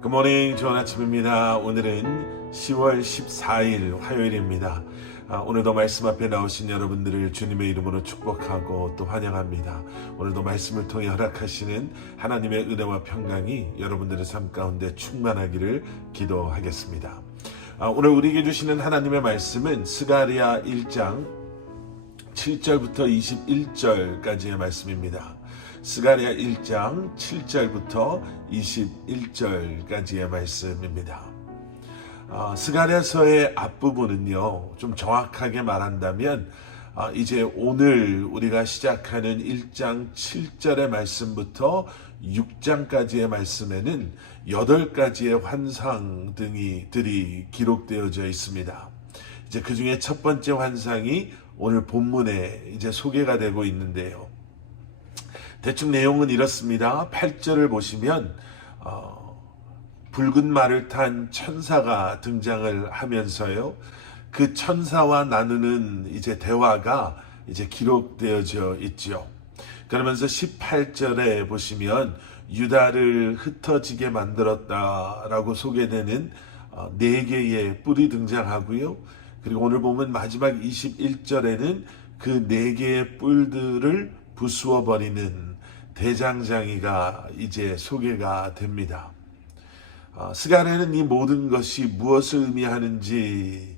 굿모닝, 좋은 아침입니다. 오늘은 10월 14일 화요일입니다. 오늘도 말씀 앞에 나오신 여러분들을 주님의 이름으로 축복하고 또 환영합니다. 오늘도 말씀을 통해 허락하시는 하나님의 은혜와 평강이 여러분들의 삶 가운데 충만하기를 기도하겠습니다. 오늘 우리에게 주시는 하나님의 말씀은 스가랴 1장 7절부터 21절까지의 말씀입니다. 스가랴 1장 7절부터 21절까지의 말씀입니다. 스가랴서의 앞부분은요, 좀 정확하게 말한다면 이제 오늘 우리가 시작하는 1장 7절의 말씀부터 6장까지의 말씀에는 8가지의 환상 들이 기록되어져 있습니다. 이제 그 중에 첫 번째 환상이 오늘 본문에 이제 소개가 되고 있는데요. 대충 내용은 이렇습니다. 8절을 보시면 붉은 말을 탄 천사가 등장을 하면서요. 그 천사와 나누는 이제 대화가 이제 기록되어져 있죠. 그러면서 18절에 보시면 유다를 흩어지게 만들었다라고 소개되는 4개의 뿔이 등장하고요. 그리고 오늘 보면 마지막 21절에는 그 4개의 뿔들을 부수어 버리는 대장장이가 이제 소개가 됩니다. 스가랴는 이 모든 것이 무엇을 의미하는지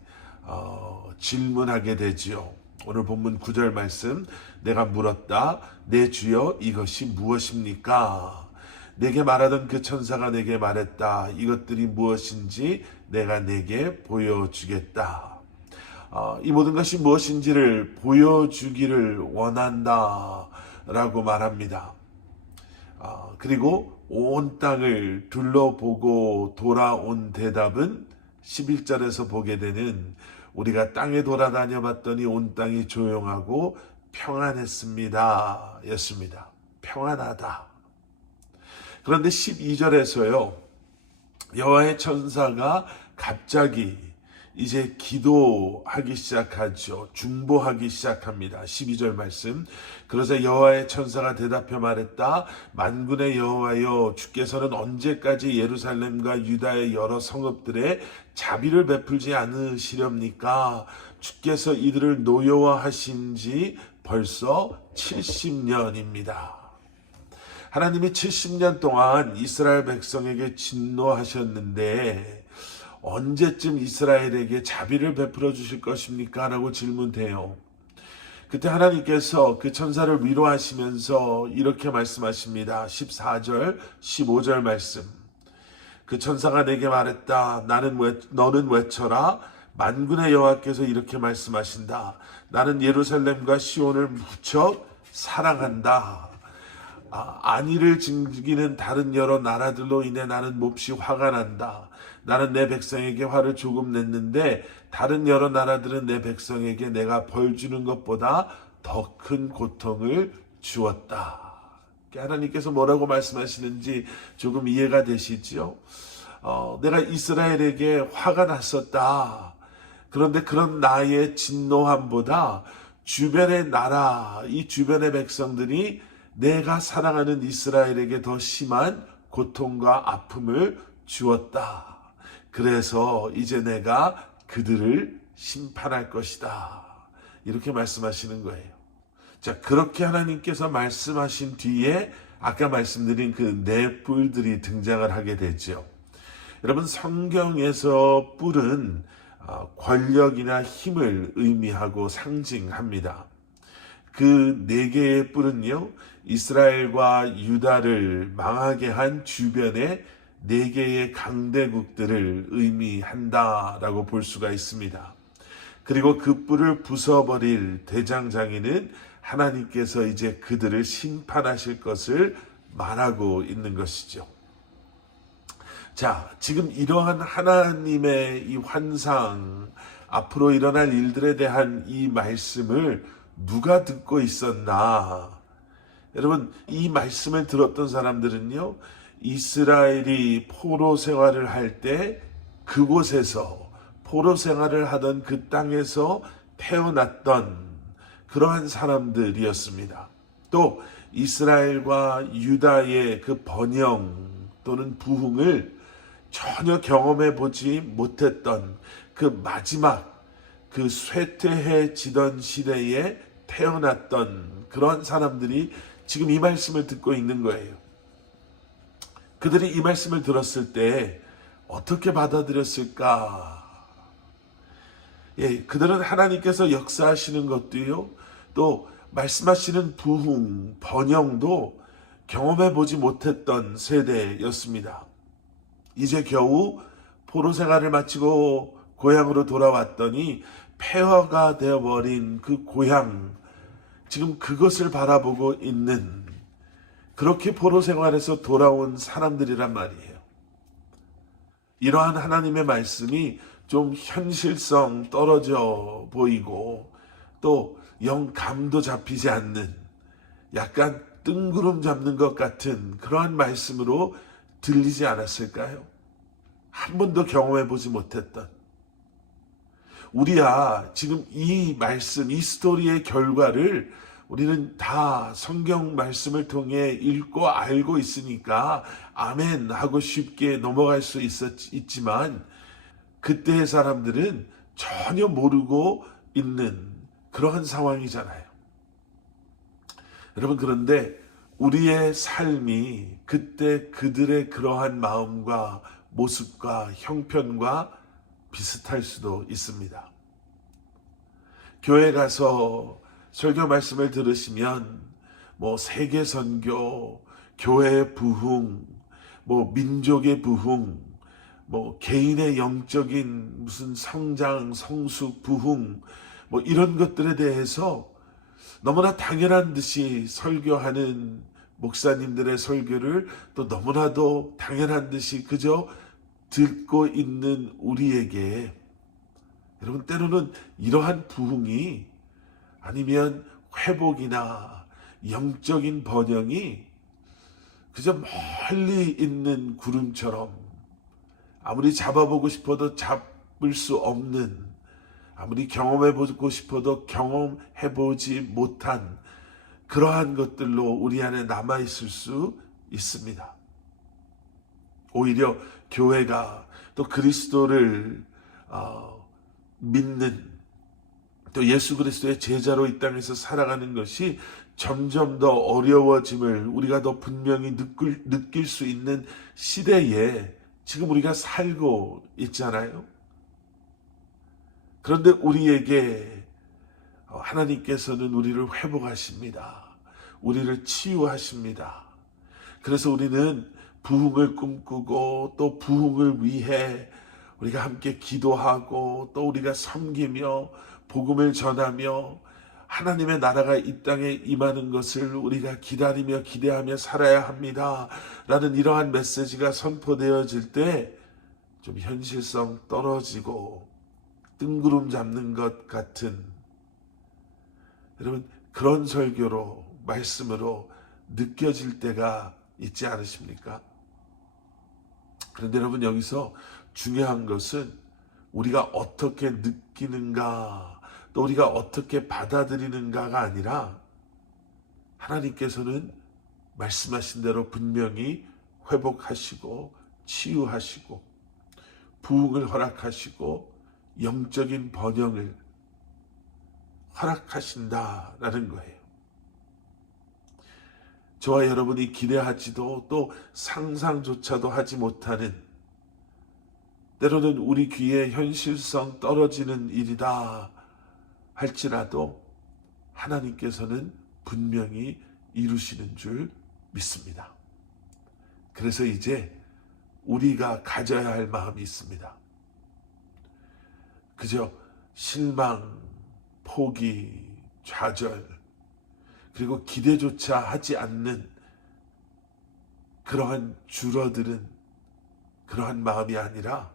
질문하게 되지요. 오늘 본문 9절 말씀, 내가 물었다. 내 주여, 이것이 무엇입니까? 내게 말하던 그 천사가 내게 말했다. 이것들이 무엇인지 내가 내게 보여주겠다. 이 모든 것이 무엇인지를 보여주기를 원한다 라고 말합니다. 그리고 온 땅을 둘러보고 돌아온 대답은 11절에서 보게 되는 우리가 땅에 돌아다녀 봤더니 온 땅이 조용하고 평안했습니다 였습니다. 평안하다. 그런데 12절에서요, 여호와의 천사가 갑자기 이제 기도하기 시작하죠. 중보하기 시작합니다. 12절 말씀. 그러자 여호와의 천사가 대답해 말했다. 만군의 여호와여, 주께서는 언제까지 예루살렘과 유다의 여러 성읍들에 자비를 베풀지 않으시렵니까? 주께서 이들을 노여워하신 지 벌써 70년입니다. 하나님이 70년 동안 이스라엘 백성에게 진노하셨는데 언제쯤 이스라엘에게 자비를 베풀어 주실 것입니까? 라고 질문해요. 그때 하나님께서 그 천사를 위로하시면서 이렇게 말씀하십니다. 14절, 15절 말씀. 그 천사가 내게 말했다. 너는 외쳐라. 만군의 여호와께서 이렇게 말씀하신다. 나는 예루살렘과 시온을 무척 사랑한다. 안위를 즐기는 다른 여러 나라들로 인해 나는 몹시 화가 난다. 나는 내 백성에게 화를 조금 냈는데 다른 여러 나라들은 내 백성에게 내가 벌 주는 것보다 더 큰 고통을 주었다. 하나님께서 뭐라고 말씀하시는지 조금 이해가 되시죠? 내가 이스라엘에게 화가 났었다. 그런데 그런 나의 진노함보다 주변의 나라, 이 주변의 백성들이 내가 사랑하는 이스라엘에게 더 심한 고통과 아픔을 주었다. 그래서 이제 내가 그들을 심판할 것이다. 이렇게 말씀하시는 거예요. 자, 그렇게 하나님께서 말씀하신 뒤에 아까 말씀드린 그 4뿔들이 등장을 하게 되죠. 여러분, 성경에서 뿔은 권력이나 힘을 의미하고 상징합니다. 그 4개의 뿔은요, 이스라엘과 유다를 망하게 한 주변의 4개의 강대국들을 의미한다라고 볼 수가 있습니다. 그리고 그 뿔을 부숴버릴 대장장이는 하나님께서 이제 그들을 심판하실 것을 말하고 있는 것이죠. 자, 지금 이러한 하나님의 이 환상, 앞으로 일어날 일들에 대한 이 말씀을 누가 듣고 있었나? 여러분, 이 말씀을 들었던 사람들은요, 이스라엘이 포로 생활을 할 때 그곳에서 포로 생활을 하던 그 땅에서 태어났던 그러한 사람들이었습니다. 또 이스라엘과 유다의 그 번영 또는 부흥을 전혀 경험해 보지 못했던 그 마지막 그 쇠퇴해지던 시대에 태어났던 그런 사람들이 지금 이 말씀을 듣고 있는 거예요. 그들이 이 말씀을 들었을 때 어떻게 받아들였을까? 예, 그들은 하나님께서 역사하시는 것도요, 또 말씀하시는 부흥, 번영도 경험해 보지 못했던 세대였습니다. 이제 겨우 포로 생활을 마치고 고향으로 돌아왔더니 폐허가 되어버린 그 고향, 지금 그것을 바라보고 있는, 그렇게 포로 생활에서 돌아온 사람들이란 말이에요. 이러한 하나님의 말씀이 좀 현실성 떨어져 보이고 또 영 감도 잡히지 않는, 약간 뜬구름 잡는 것 같은 그러한 말씀으로 들리지 않았을까요? 한 번도 경험해 보지 못했던, 우리야 지금 이 말씀, 이 스토리의 결과를 우리는 다 성경 말씀을 통해 읽고 알고 있으니까 아멘 하고 쉽게 넘어갈 수 있지만, 그때의 사람들은 전혀 모르고 있는 그러한 상황이잖아요. 여러분, 그런데 우리의 삶이 그때 그들의 그러한 마음과 모습과 형편과 비슷할 수도 있습니다. 교회 가서 설교 말씀을 들으시면 뭐 세계 선교, 교회의 부흥, 뭐 민족의 부흥, 뭐 개인의 영적인 무슨 성장, 성숙, 부흥, 뭐 이런 것들에 대해서 너무나 당연한 듯이 설교하는 목사님들의 설교를 또 너무나도 당연한 듯이 그저 듣고 있는 우리에게, 여러분, 때로는 이러한 부흥이, 아니면 회복이나 영적인 번영이 그저 멀리 있는 구름처럼, 아무리 잡아보고 싶어도 잡을 수 없는, 아무리 경험해보고 싶어도 경험해보지 못한 그러한 것들로 우리 안에 남아있을 수 있습니다. 오히려 교회가 또 그리스도를 믿는, 또 예수 그리스도의 제자로 이 땅에서 살아가는 것이 점점 더 어려워짐을 우리가 더 분명히 느낄 수 있는 시대에 지금 우리가 살고 있잖아요. 그런데 우리에게 하나님께서는 우리를 회복하십니다. 우리를 치유하십니다. 그래서 우리는 부흥을 꿈꾸고 또 부흥을 위해 우리가 함께 기도하고 또 우리가 섬기며 복음을 전하며 하나님의 나라가 이 땅에 임하는 것을 우리가 기다리며 기대하며 살아야 합니다. 라는 이러한 메시지가 선포되어질 때 좀 현실성 떨어지고 뜬구름 잡는 것 같은, 여러분, 그런 설교로, 말씀으로 느껴질 때가 있지 않으십니까? 그런데 여러분, 여기서 중요한 것은 우리가 어떻게 느끼는가, 또 우리가 어떻게 받아들이는가가 아니라, 하나님께서는 말씀하신 대로 분명히 회복하시고 치유하시고 부흥을 허락하시고 영적인 번영을 허락하신다라는 거예요. 저와 여러분이 기대하지도 또 상상조차도 하지 못하는, 때로는 우리 귀에 현실성 떨어지는 일이다 할지라도 하나님께서는 분명히 이루시는 줄 믿습니다. 그래서 이제 우리가 가져야 할 마음이 있습니다. 그저 실망, 포기, 좌절, 그리고 기대조차 하지 않는 그러한 줄어드는 그러한 마음이 아니라,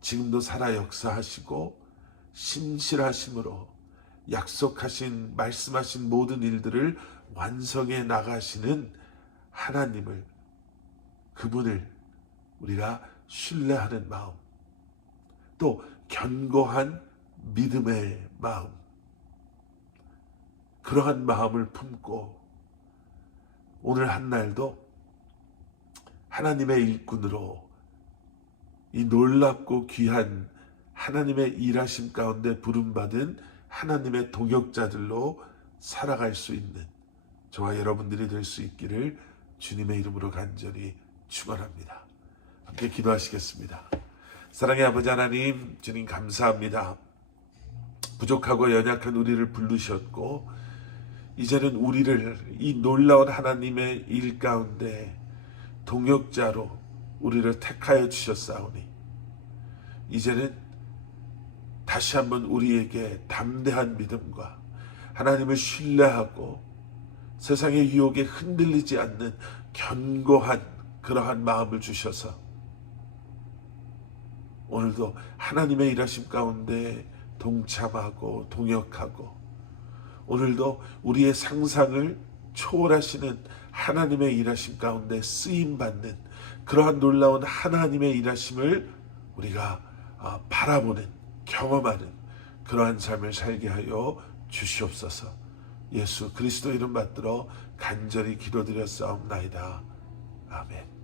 지금도 살아 역사하시고 신실하심으로 약속하신, 말씀하신 모든 일들을 완성해 나가시는 하나님을, 그분을 우리가 신뢰하는 마음, 또 견고한 믿음의 마음, 그러한 마음을 품고 오늘 한 날도 하나님의 일꾼으로 이 놀랍고 귀한 하나님의 일하심 가운데 부름받은 하나님의 동역자들로 살아갈 수 있는 저와 여러분들이 될 수 있기를 주님의 이름으로 간절히 축원합니다. 함께 기도하시겠습니다. 사랑의 아버지 하나님, 주님 감사합니다. 부족하고 연약한 우리를 부르셨고 이제는 우리를 이 놀라운 하나님의 일 가운데 동역자로 우리를 택하여 주셨사오니 이제는 다시 한번 우리에게 담대한 믿음과 하나님을 신뢰하고 세상의 유혹에 흔들리지 않는 견고한 그러한 마음을 주셔서 오늘도 하나님의 일하심 가운데 동참하고 동역하고 오늘도 우리의 상상을 초월하시는 하나님의 일하심 가운데 쓰임받는 그러한 놀라운 하나님의 일하심을 우리가 바라보는 경험하는 그러한 삶을 살게 하여 주시옵소서. 예수 그리스도 이름 받들어 간절히 기도드렸사옵나이다. 아멘.